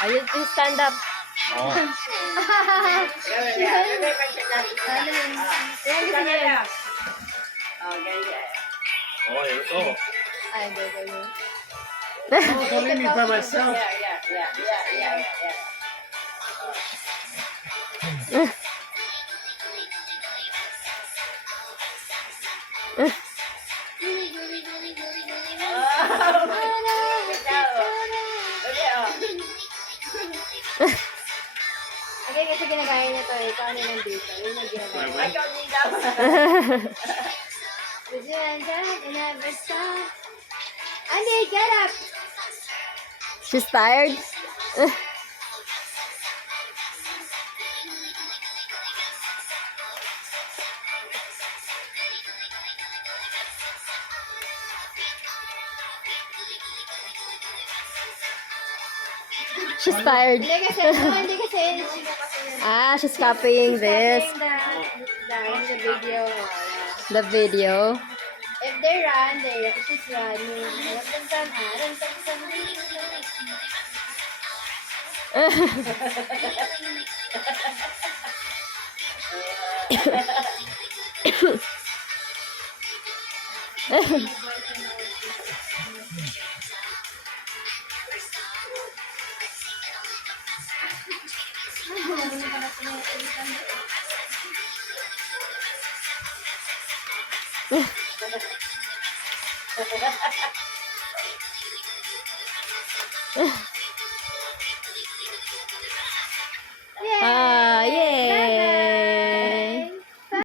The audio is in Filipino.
Ayun, stand up. Oh. Oh, ito. Ay, hindi. Oh, calling me by myself. Okay, kasi ginagaya niya to eh. Paano nandito? Yun ang ginagaya. Would you end up and never stop? Andy, get up! She's tired? She's tired. Hindi kasi. Ah, she's copying this. The video. The video. If they run, she's running. Run. Ugh.